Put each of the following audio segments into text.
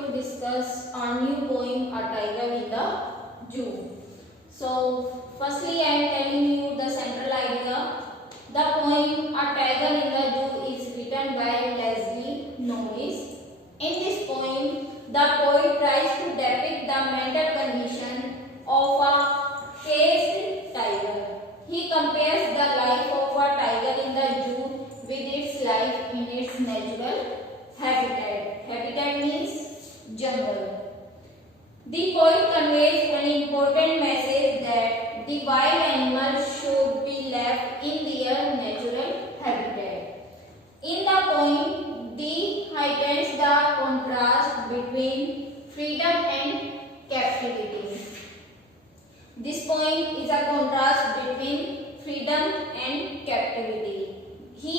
to discuss our new poem, A Tiger in the Zoo. So, firstly, I am telling you the central idea. The poem A Tiger in the Zoo is written by Leslie Norris. In this poem, the poet tries to depict the mental condition of a caged tiger. He compares the life of a tiger in the zoo with its life in its natural habitat. Habitat means jungle. The poet conveys an important message that the wild animals should be left in their natural habitat. In the poem, Dee heightens the contrast between freedom and captivity. This poem is a contrast between freedom and captivity. He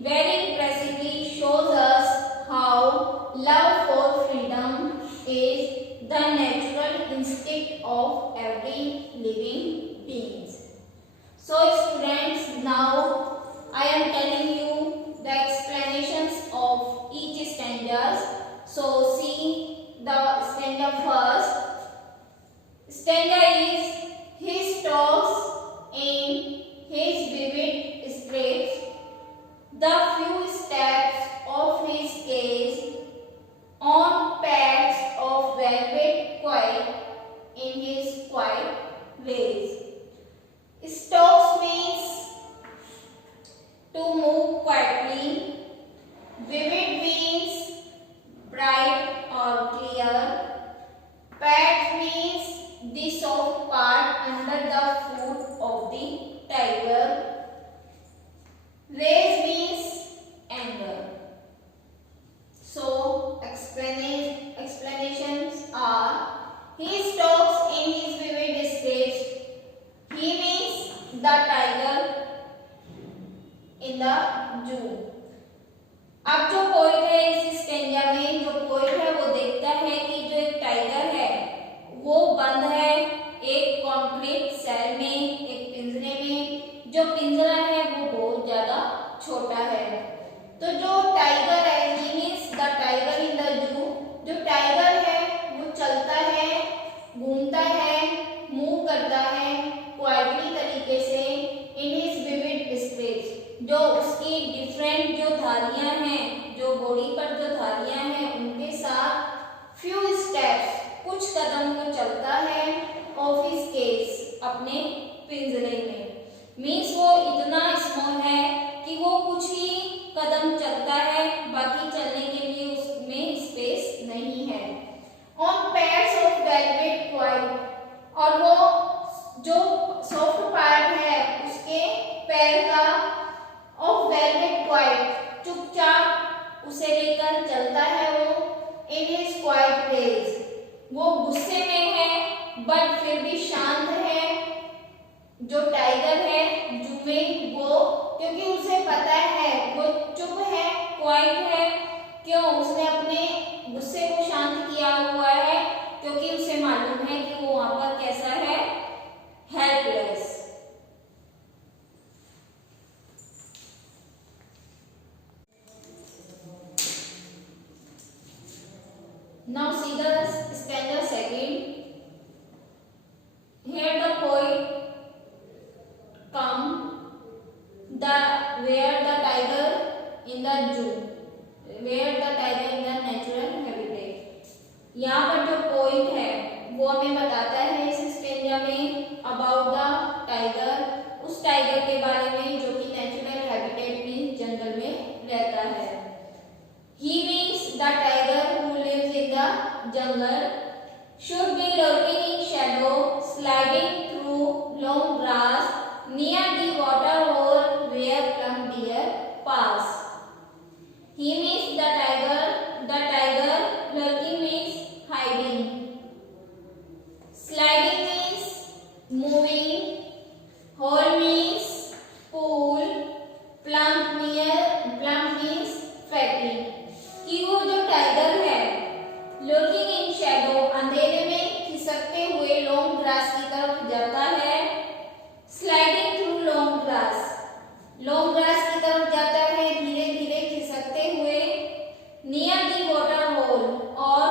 very impressively shows us how love for freedom is the natural instinct of every living being. So students, now I am telling you the explanations of each stanzas. So see the stanza first. Stanza is, he stalks in his vivid stripes, the few steps of his cage on pads of velvet quiet in his quiet ways. Stalks means to move quietly. Vivid means bright or clear. Pads means the soft part under the foot of the tiger. Rage means anger. So explanations are, he stalks in his vivid stripes. He means the tiger in the zoo. अब जो poet है इस stanza में, जो poet है वो देखता है कि जो एक टाइगर है वो बंद है एक कंक्रीट सेल में, एक पिंजरे में. जो पिंजरा है वो बहुत ज्यादा छोटा है. तो जो टाइगर है, he means the tiger in the zoo. जो टाइगर है वो चलता है, घूमता है, मूव करता है क्वाइटली तरीके से इन हिज विविड स्पेस. जो उसकी डिफरेंट जो धारियां हैं, जो बॉडी पर जो धारियां हैं उनके साथ फ्यू स्टेप्स कुछ कदम वो चलता है ऑफ हिज केज अपने पिंजरे में. मीन्स वो इतना स्मॉल है कि वो कुछ ही कदम चलता है, बाकी चलने के लिए उसमें स्पेस नहीं है. On pads of velvet quite, और वो जो सॉफ्ट पार्ट है उसके पैर का ऑफ वेलवेट क्वाइट चुपचाप उसे लेकर चलता है वो इन हिज क्वाइट वेज. वो गुस्से में है बट फिर भी शांत है. जो टाइगर है जू में वो, क्योंकि उसे पता है वो चुप है, क्वाइट है. क्यों? उसने अपने गुस्से को शांत किया हुआ है क्योंकि उसे मालूम है कि वो वहां पर कैसा है, helpless. Now see the stanza second. Here the poet come where the tiger in the zoo, where the tiger in the natural habitat. यहाँ पर जो पोइट है वो हमें बताता है इस स्टेंजा में अबाउट द टाइगर, उस टाइगर के बारे में जो कि नेचुरल हैबिटेट में जंगल में रहता है. He means the tiger who lives in the jungle should be lurking in shadow, sliding through long grass near the water hole where plump deer pass. He means the tiger. The tiger. Lurking means hiding. Sliding means moving. Hole means pool. Plump means fatty. कि वो जो tiger है looking in Shadow, अंधेरे में खिसकते हुए long grass की तरफ जाता है. Sliding through long grass, long grass की तरफ जाता है धीरे धीरे खिसकते हुए. नियर दी वाटर होल, और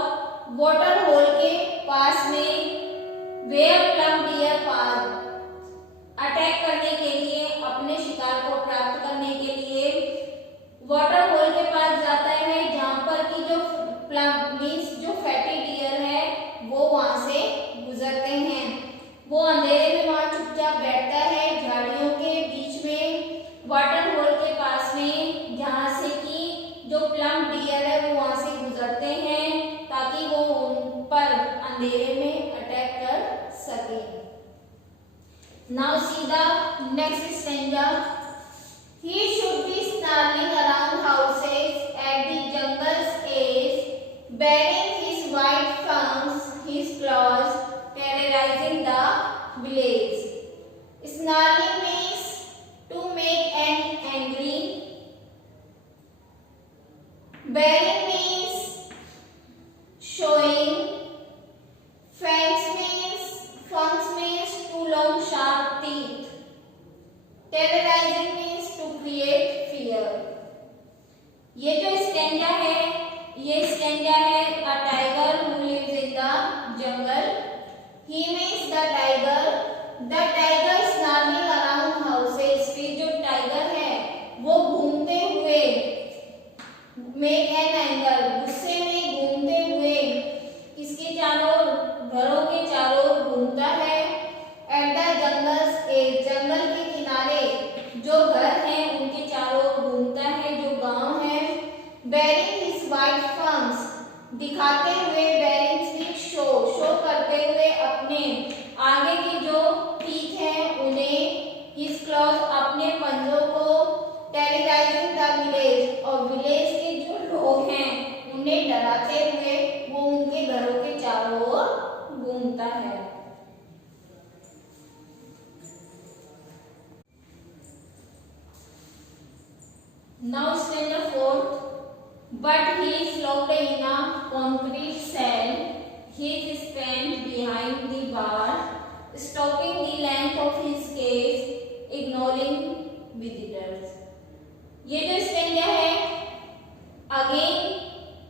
He should be snarling around houses at the jungle's edge, bearing his white fangs, his claws, terrorizing the village. Snarling means to make an angry. Bearing means showing. Fangs means two long sharp teeth. Terrorizing means to create fear. ये जो stanza है, ये stanza है a tiger who lives in the jungle. He means the tiger. The tiger snarling around houses. फिर जो tiger है वो घूमते हुए make an angle, गुस्से में घूमते हुए किसके चारों ओर, घरों के चारों ओर घूमता है. At the jungle's edge, जंगल के किनारे जो घर हैं उनके चारों ओर घूमता है, जो गांव है. Bearing his white fangs, दिखाते हुए, bearing means show, show करते हुए अपने आगे के जो teeth हैं उन्हें, his claws अपने पंजों को, terrorizing the village, और village के जो लोग हैं उन्हें डराते हुए वो उनके घरों के चारों ओर घूमता है. Now stanza 4. But he is locked in a concrete cell. His stand behind the bar, stopping the length of his cage, ignoring visitors. ये जो stanza है अगेन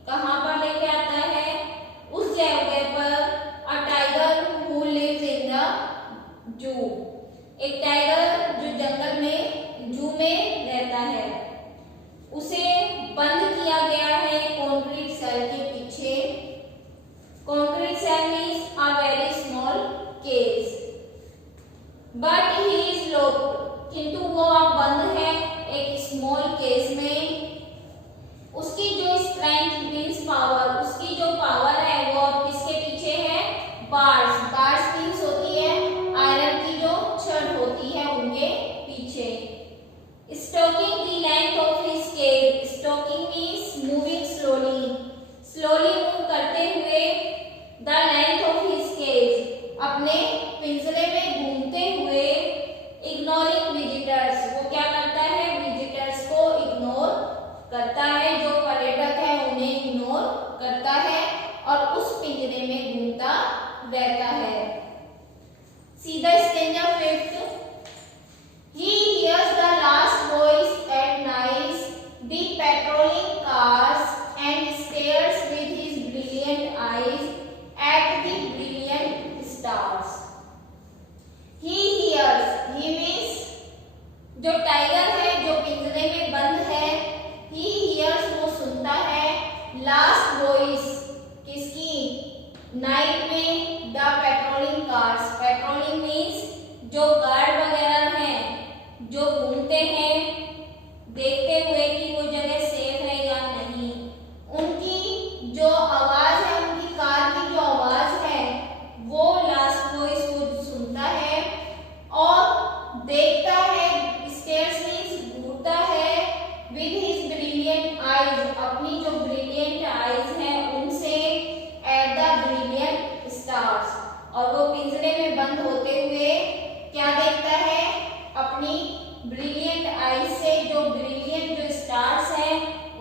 कहाँ पर लेके आता है, उस जगह पर a tiger who lives in the zoo. एक टाइगर जो जंगल में जू में रहता है उसे बंद किया गया है कंक्रीट सेल के पीछे. Concrete cell means a very small cage. But he is locked, किंतु वो अब बंद है एक स्मॉल केज में. उसकी जो स्ट्रेंथ मींस पावर, उसकी जो पावर है वो किसके पीछे है, बार्स. बार्स मींस होती है आयरन की जो छड़ होती है उनके पीछे. Stalking the length of his cage. Stalking means moving slowly. Slowly move करते हुए the length of his cage. अपने पिंजरे में घूमते हुए. Ignoring visitors. वो क्या करता है, visitors को इग्नोर करता है, जो पर्यटक है उन्हें इग्नोर करता है और उस पिंजरे में घूमता रहता है. सीधा stanza 5. He hears the last voice at night, the patrolling cars, and stares with his brilliant eyes at the brilliant stars. He hears, he means जो टाइगर है जो पिंजरे में बंद है, he hears वो सुनता है, last voice किसकी, नाइट में the patrolling cars. Patrolling means जो गार्ड वगैरह हैं जो घूमते हैं देखते हुए कि वो जगह सेफ है या नहीं, उनकी जो आवाज है, उनकी कार की जो आवाज है वो लास्ट वॉइस वो सुनता है और देखता है. स्टेयर्स मींस घूरता है. विद हिज ब्रिलियंट आईज, अपनी जो ब्रिलियंट आईज है उनसे. एट द ब्रिलियंट स्टार्स, और वो पिंजरे में बंद होते हुए क्या देखता है, अपनी ब्रिलियंट आईज से जो ब्रिलियंट जो स्टार्स हैं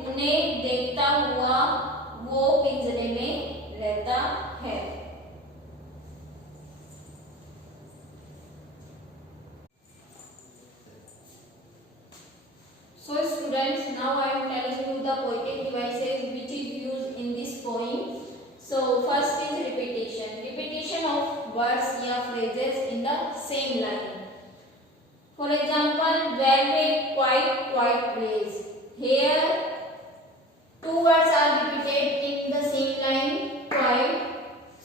उन्हें देखता हुआ वो पिंजरे में रहता है. So students, now I am telling you the poetic devices which is used in this poem. So first is repetition. Repetition of words या phrases in the same line. For example, very quite phrase. Here two words are repeated in the same line, quite.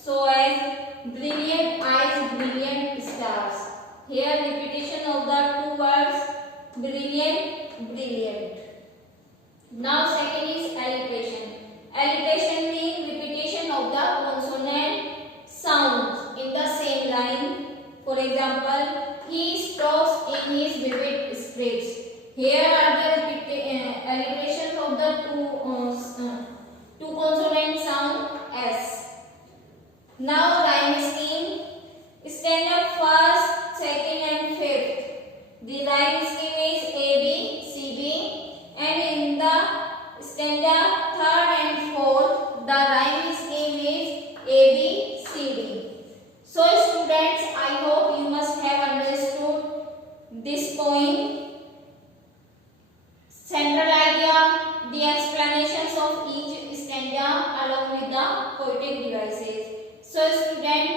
So as brilliant eyes, brilliant stars. Here repetition of the two words, brilliant, brilliant. Now second is alliteration. Alliteration means repetition of the consonant sounds in the same line. For example, he talks in his vivid Here are the alliterations of the two consonant sound S. Now rhyme scheme. Stand up first, second and fifth. The rhyme scheme is A B C B, and in the stanza third and fourth, the rhyme scheme is A B C D. So students, I hope you must have understood this poem. Central idea, the explanations of each stanza along with the poetic devices. So students,